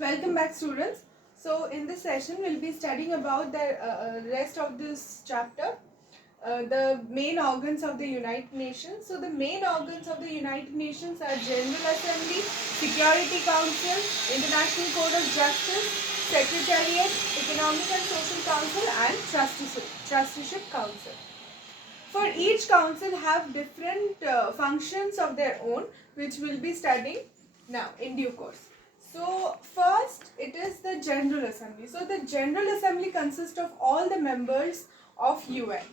Welcome back, students. So in this session we'll be studying about the rest of this chapter, the main organs of the United Nations. So the main organs of the United Nations are General Assembly, Security Council, International Court of Justice, Secretariat, Economic and Social Council, and Trusteeship Council. For each council have different functions of their own, which we'll be studying now in due course. So first it is the General Assembly. So the General Assembly consists of all the members of UN.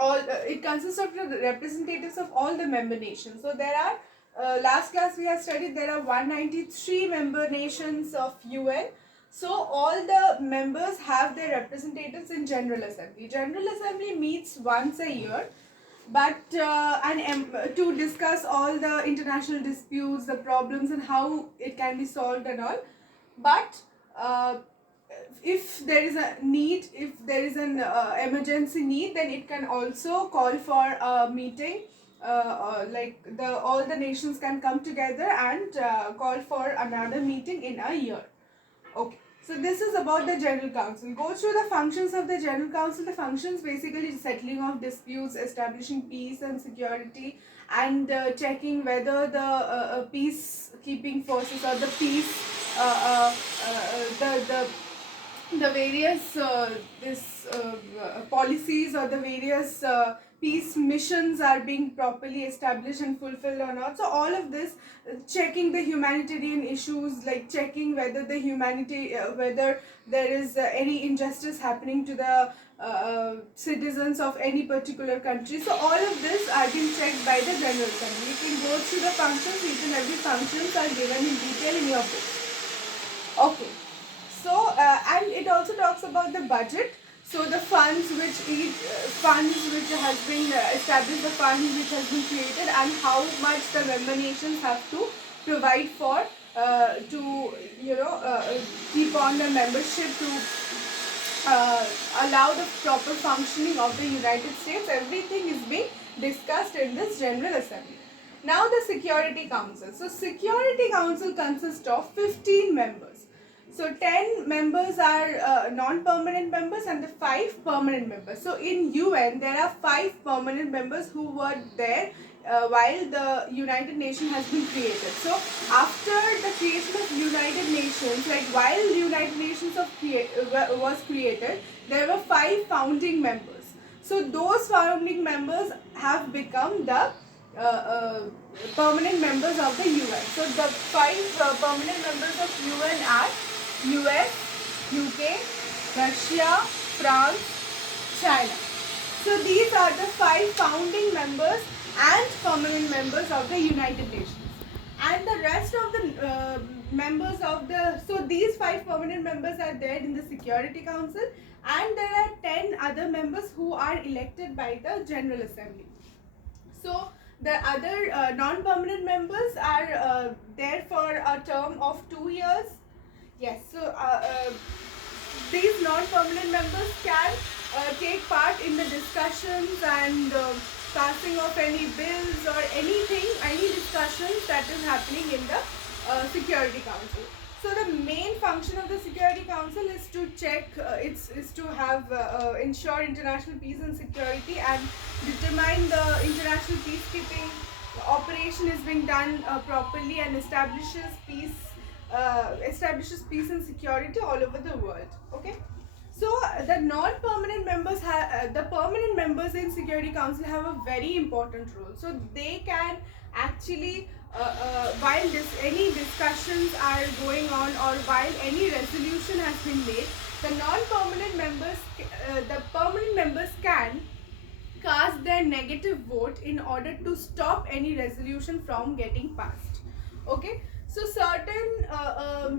It consists of the representatives of all the member nations. So there are last class we have studied there are 193 member nations of UN. So all the members have their representatives in General Assembly. General Assembly meets once a year, but to discuss all the international disputes, the problems, and how it can be solved and all. But if there is a need, if there is an emergency need, then it can also call for a meeting. All the nations can come together and call for another meeting in a year. Okay, so this is about the General Council. Go through the functions of the General Council. The functions basically settling of disputes, establishing peace and security, and checking whether the peacekeeping forces or the peace, the various policies or the various peace missions are being properly established and fulfilled or not. So all of this, checking the humanitarian issues, like checking whether the whether there is any injustice happening to the citizens of any particular country. So all of this are being checked by the General Assembly. You can go through the functions. Each and every functions are given in detail in your book. Okay. So and it also talks about the budget. So the funds which has been established, the funds which has been created, and how much the member nations have to provide for to keep on the membership, to allow the proper functioning of the United States. Everything is being discussed in this General Assembly. Now the Security Council. So Security Council consists of 15 members. So 10 members are non-permanent members and the 5 permanent members. So in UN there are 5 permanent members who were there while the United Nations has been created. So after the creation of United Nations, like while the United Nations was created, there were 5 founding members. So those founding members have become the permanent members of the UN. So the 5 permanent members of UN are US, UK, Russia, France, China. So these are the 5 founding members and permanent members of the United Nations. And the rest of the members of so these 5 permanent members are there in the Security Council, and there are 10 other members who are elected by the General Assembly. So the other non-permanent members are there for a term of 2 years. Yes, so these non-permanent members can take part in the discussions and passing of any bills or anything, any discussions that is happening in the Security Council. So the main function of the Security Council is to check, is to have ensure international peace and security, and determine the international peacekeeping operation is being done properly, and establishes peace and security all over the world. Okay. So the non-permanent members the permanent members in Security Council have a very important role. So they can actually while any discussions are going on, or while any resolution has been made, the non-permanent members, the permanent members can cast their negative vote in order to stop any resolution from getting passed. Okay. So certain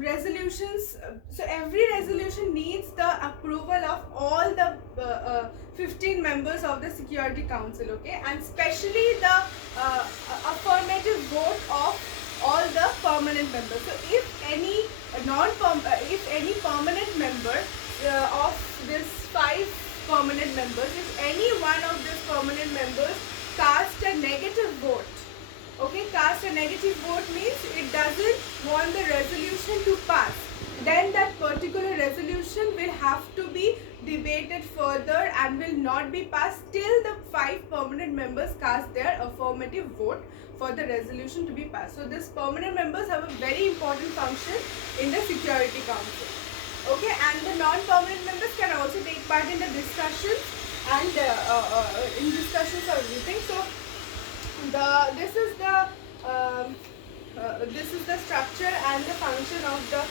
resolutions, so every resolution needs the approval of all the 15 members of the Security Council, okay, and especially the affirmative vote of all the permanent members. So if any permanent member of this 5 permanent members, if any one of these permanent members cast a negative vote, okay, cast a negative vote means it doesn't want the resolution to pass. then that particular resolution will have to be debated further and will not be passed till the 5 permanent members cast their affirmative vote for the resolution to be passed. So this permanent members have a very important function in the Security Council. Okay, and the non-permanent members can also take part in the discussions and in discussions or everything. So this is the structure and the function of the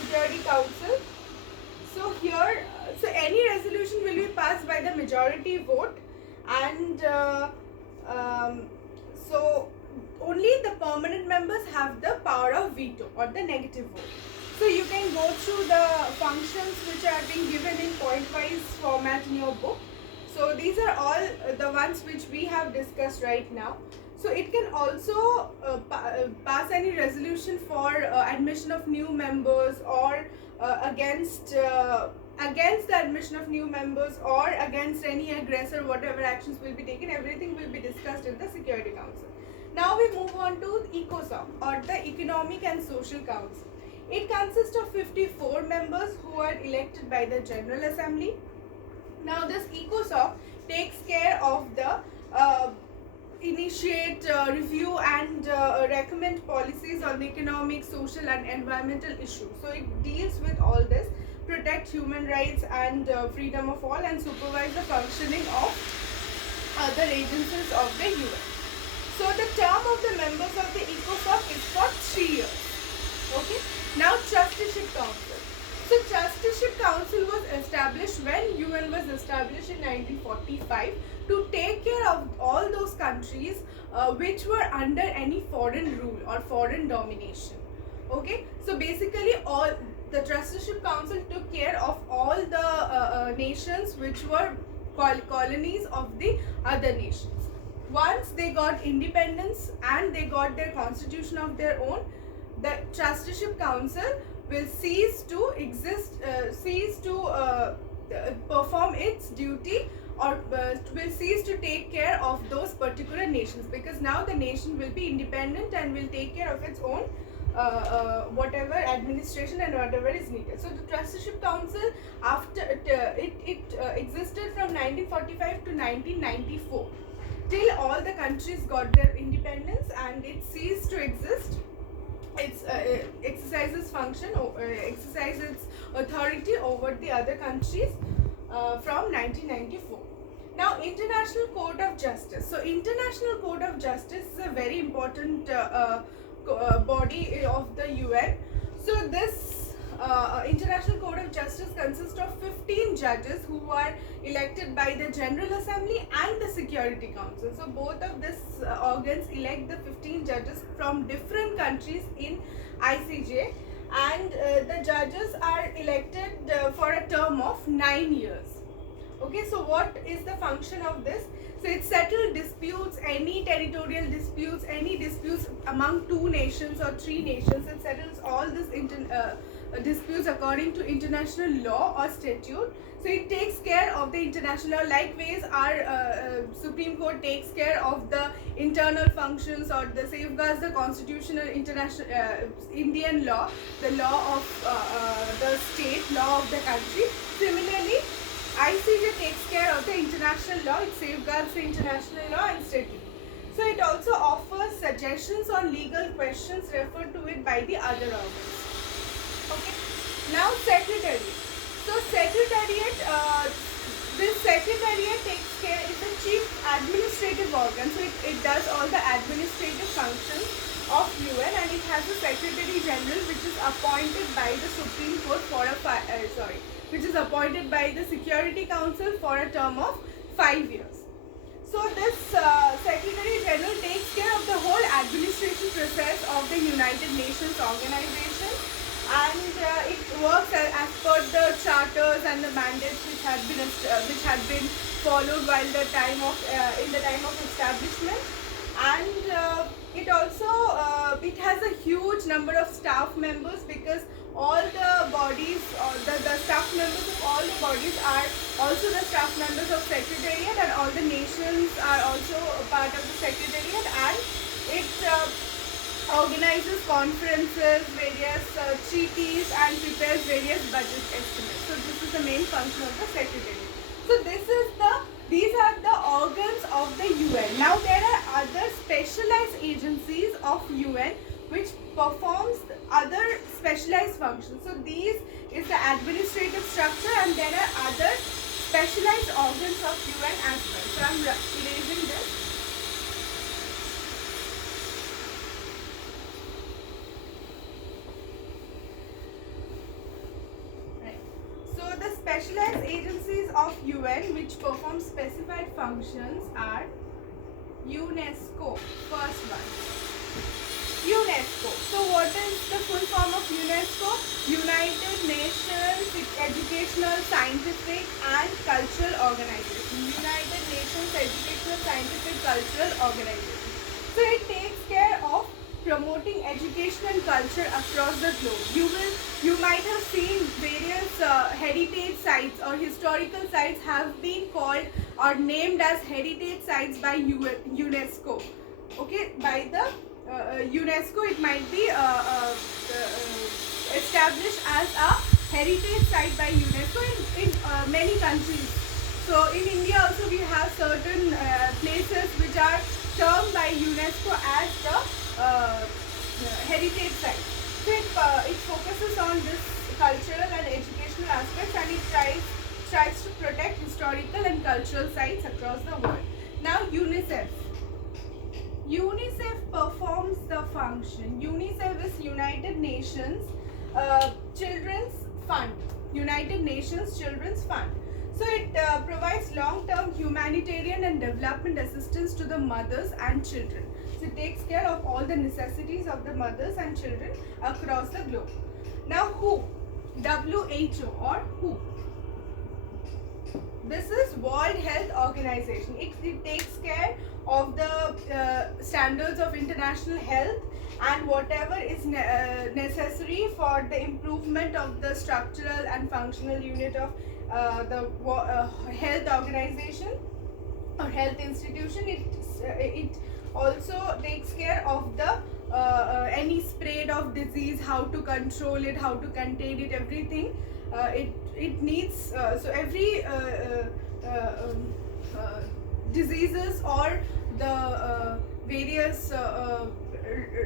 Security Council. So here, so any resolution will be passed by the majority vote, and so only the permanent members have the power of veto or the negative vote. So you can go through the functions which are being given in point-wise format in your book. So these are all the ones which we have discussed right now. So it can also pass any resolution for admission of new members, or against the admission of new members, or against any aggressor. Whatever actions will be taken, everything will be discussed in the Security Council. Now we move on to ECOSOC, or the Economic and Social Council. It consists of 54 members who are elected by the General Assembly. Now this ECOSOC takes care of the initiate, review and recommend policies on economic, social and environmental issues. So it deals with all this, protect human rights and freedom of all, and supervise the functioning of other agencies of the UN. So the term of the members of the ECOSOC is for 3 years. Okay. Now Trusteeship Council. So Trusteeship Council was established when UN was established in 1945 to take care of all those countries which were under any foreign rule or foreign domination. Okay. So basically all the Trusteeship Council took care of all the nations which were colonies of the other nations. Once they got independence and they got their constitution of their own, the Trusteeship Council will cease to exist, perform its duty, or will cease to take care of those particular nations, because now the nation will be independent and will take care of its own whatever administration and whatever is needed. So the Trusteeship Council, after it existed from 1945 to 1994, till all the countries got their independence and it ceased to exist. It exercises authority over the other countries from 1994. Now, International Court of Justice. So, International Court of Justice is a very important body of the UN. So, this International Court of Justice consists of 15 judges who are elected by the General Assembly and the Security Council. So both of these organs elect the 15 judges from different countries in ICJ, and the judges are elected for a term of 9 years. Okay, so what is the function of this? So it settles disputes, any territorial disputes, any disputes among 2 nations or 3 nations. It settles all this disputes according to international law or statute. So it takes care of the international law. Likewise, our Supreme Court takes care of the internal functions or the safeguards the constitutional international Indian law, the law of the state, law of the country. Similarly, ICJ takes care of the international law. It safeguards the international law and statute. So it also offers suggestions on legal questions referred to it by the other organs. Okay. Now Secretariat. So Secretariat, this Secretariat takes care, is the chief administrative organ. So it does all the administrative functions of UN, and it has a Secretary General which is appointed by the Supreme Court for which is appointed by the Security Council for a term of 5 years. So this Secretary General takes care of the whole administration process of the United Nations organization, and it works as per the charters and the mandates which had been followed while the time of in the time of establishment. And it also it has a huge number of staff members, because all the bodies, the staff members of all the bodies are also the staff members of Secretariat, and all the nations are also part of the Secretariat, and it organizes conferences, various treaties, and prepares various budget estimates. So this is the main function of the secretary. So these are the organs of the UN. Now there are other specialized agencies of UN which performs other specialized functions. So these is the administrative structure, and there are other specialized organs of UN as well. So I am erasing this. So the specialized agencies of UN which perform specified functions are UNESCO, first one. UNESCO. So what is the full form of UNESCO? United Nations Educational, Scientific and Cultural Organization. United Nations Educational, Scientific, Cultural Organization. So it takes care of promoting education and culture across the globe. You might have seen various heritage sites or historical sites have been called or named as heritage sites by UNESCO. Okay, by the UNESCO, it might be established as a heritage site by UNESCO in many countries. So in India also we have certain places which are termed by UNESCO as the heritage site. So it focuses on this cultural and educational aspects, and it tries to protect historical and cultural sites across the world. Now UNICEF. UNICEF performs the function. UNICEF is United Nations Children's Fund. United Nations Children's Fund. So it provides long-term humanitarian and development assistance to the mothers and children. So it takes care of all the necessities of the mothers and children across the globe. Now WHO, WHO or WHO. This is World Health Organization. It takes care of the standards of international health and whatever is necessary for the improvement of the structural and functional unit of the health organization or health institution. It also takes care of the any spread of disease, how to control it, how to contain it, everything. It needs so every diseases or the various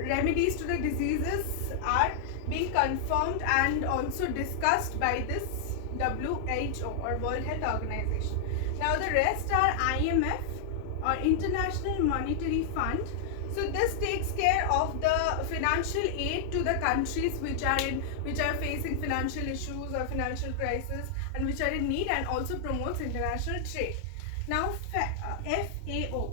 remedies to the diseases are being confirmed and also discussed by this WHO or World Health Organization. Now the rest are IMF or International Monetary Fund. So this takes care of the financial aid to the countries which are facing financial issues or financial crisis and which are in need, and also promotes international trade. Now FAO.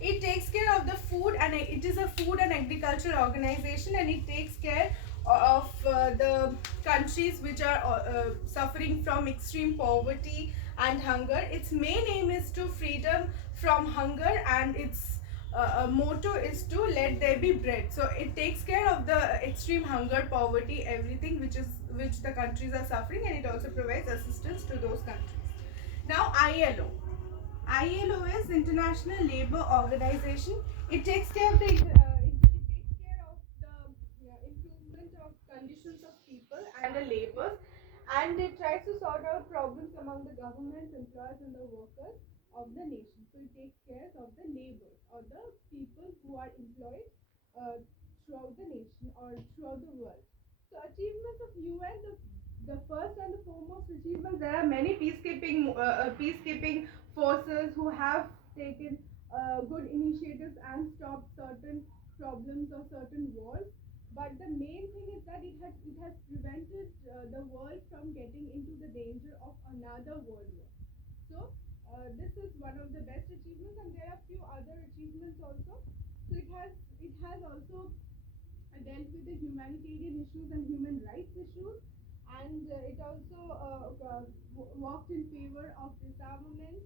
It takes care of the food, and it is a food and agricultural organization, and it takes care of the countries which are suffering from extreme poverty and hunger. Its main aim is to freedom from hunger, and its motto is to let there be bread. So it takes care of the extreme hunger, poverty, everything which the countries are suffering, and it also provides assistance to those countries. Now ILO. ILO is International Labour Organization. It takes care of the improvement of conditions of people and the labour, and it tries to sort out problems among the governments, employers, and the workers of the nation. So it takes care of the labour or the people who are employed uh, throughout the nation or throughout the world. So achievements of UN, the first and the foremost achievements, there are many peacekeeping forces who have taken good initiatives and stopped certain problems or certain wars. But the main thing is that it has prevented the world from getting into the danger of another world war. So this is one of the best achievements, and there are few other achievements also. So it has also dealt with the humanitarian issues and human rights issues, and it also walked in favor of disarmament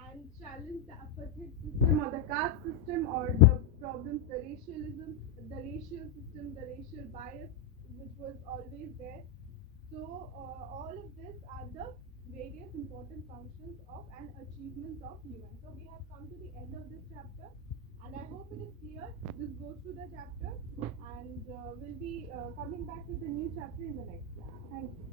and challenged the apartheid system or the caste system or the problems, the racialism, the racial system, the racial bias which was always there. So all of this are the various important functions of and achievements of UN. So we have come to the end of this chapter, and And I hope it is clear. Just go through the chapter and we'll be coming back with a new chapter in the next class. Thank you.